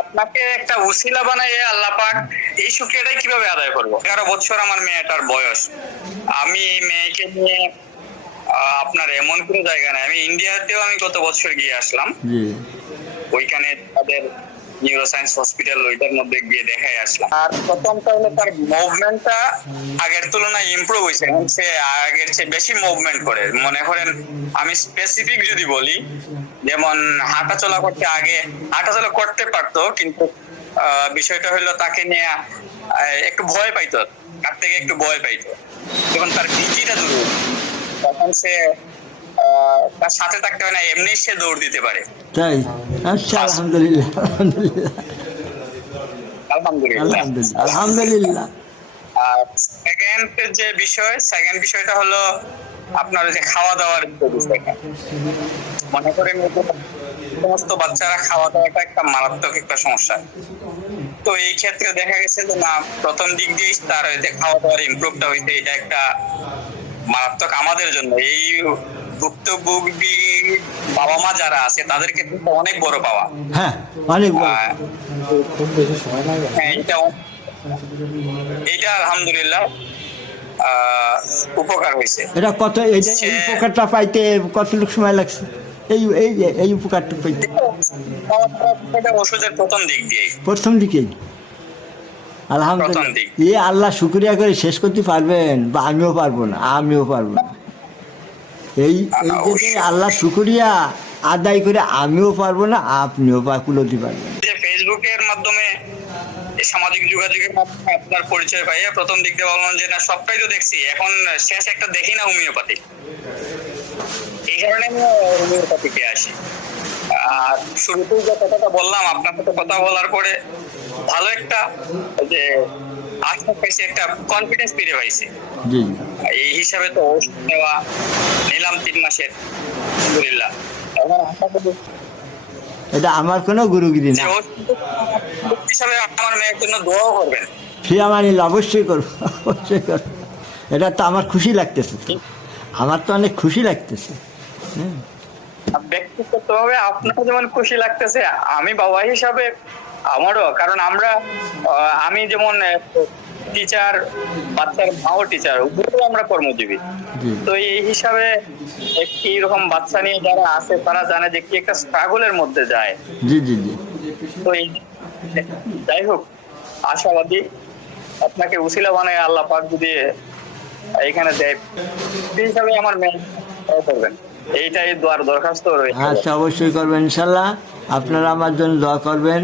আপনাকে একটা উসিলা বানাইয়ে আল্লাহ পাক এই শুক্রিয়াটাই কীভাবে আদায় করব? এগারো বছর আমার মেয়েটার বয়স। আমি মেয়েকে নিয়ে আপনার এমন কোনো জায়গা নাই। আমি ইন্ডিয়াতেও আমি গত বছর গিয়ে আসলাম। ওইখানে তাদের নিউরোসায়েন্স হসপিটাল ওইটার মধ্যে গিয়ে দেখাই আসলাম। আর তার মুভমেন্টটা আগের তুলনায় ইমপ্রুভ হয়েছে সে আগের চেয়ে বেশি মুভমেন্ট করে। মনে করেন, আমি স্পেসিফিক যদি বলি, যেমন করতে আগে, হাঁটাচলা করতে পারতো, কিন্তু বিষয়টা হলো তাকে নিয়ে একটু ভয় পাইতো, তার থেকে একটু ভয় পাইতো। যখন তার ভীতিটা দূর তখন সে তার সাথে থাকতে হয় না এমনি সে দৌড় দিতে পারে। তাই? আচ্ছা আলহামদুলিল্লাহ আলহামদুলিল্লাহ। আলহামদুলিল্লাহ। আর সেকেন্ড যে বিষয় সেকেন্ড বিষয়টা হলো আপনার যে খাওয়া দাওয়ার বিষয়টা। মনে করেন সমস্ত বাচ্চারা খাওয়া দাওয়াটা একটা মারাত্মক একটা সমস্যা। তো এই ক্ষেত্রে দেখা গেছে যে না প্রথম দিক দিয়েই তার খাওয়া দাওয়ার ইমপ্রুভটা হইতে এটা একটা মারাত্মক আমাদের জন্য। এই ভুক্তভোগী বাবা মা যারা আছে তাদের ক্ষেত্রে অনেক বড় পাওয়া। হ্যাঁ অনেক হ্যাঁ, এইটা এইটা আলহামদুলিল্লাহ উপকার হয়েছে। এটা কত এটা উপকারটা পাইতে কতটুকু সময় লাগছে? এই এই এই উপকারটা পাইতে। এটা ওষুধের প্রথম দিক দিয়ে প্রথম দিকেই। আলহামদুলিল্লাহ। এ আল্লাহ শুক্রিয়া করে শেষ করতে পারবেন বা আমিও পারব না আমিও পারব না। এই এই আল্লাহ শুক্রিয়া আদায় করে আমিও পারব না আপনিও পা কুলোতে পারবেন। ফেসবুকের মাধ্যমে সামাজিক যোগাযোগের মাধ্যমে আপনার পরিচয় পাইয়া প্রথম দিক দিয়ে বললাম যে না সবটাই তো দেখছি। এখন শেষ একটা দেখি না হোমিওপ্যাথি। এই কারণে আমি হোমিওপ্যাথিকে আসি। আর শুরুতেই যে কথাটা বললাম আপনার সাথে কথা বলার পরে ভালো একটা যে আশা পাইছি একটা কনফিডেন্স ফিরে পাইছি। জি এই হিসাবে তো ওষুধ নেওয়া নিলাম তিন মাসের আলহামদুলিল্লাহ। এখন আশা করি এটা আমার কোনো গুরুগিরি না। হিসাবে আমার মেয়ের জন্য দোয়াও করবেন। সে আমার নিলে অবশ্যই করব অবশ্যই করব। এটা তো আমার খুশি লাগতেছে। আমার তো অনেক খুশি লাগতেছে। হ্যাঁ। ব্যক্তিগতভাবে আপনার যেমন খুশি লাগতেছে আমি বাবা হিসাবে আমারও কারণ আমরা আমি যেমন টিচার বাচ্চার মাও টিচার উপরেও আমরা কর্মজীবী। তো এই হিসাবে কি রকম বাচ্চা নিয়ে যারা আছে তারা জানে যে কি একটা স্ট্রাগলের মধ্যে যায়। জি জি জি। তো এই যাই হোক আশাবাদী। আপনাকে উসিলা বানায় আল্লাহ পাক যদি এখানে দেয়। হিসাবে আমার মেয়ে করবেন। এইটাই দোয়ার দরখাস্ত রয়েছে আচ্ছা অবশ্যই করবেন ইনশাল্লাহ। আপনারা আমার জন্য দোয়া করবেন।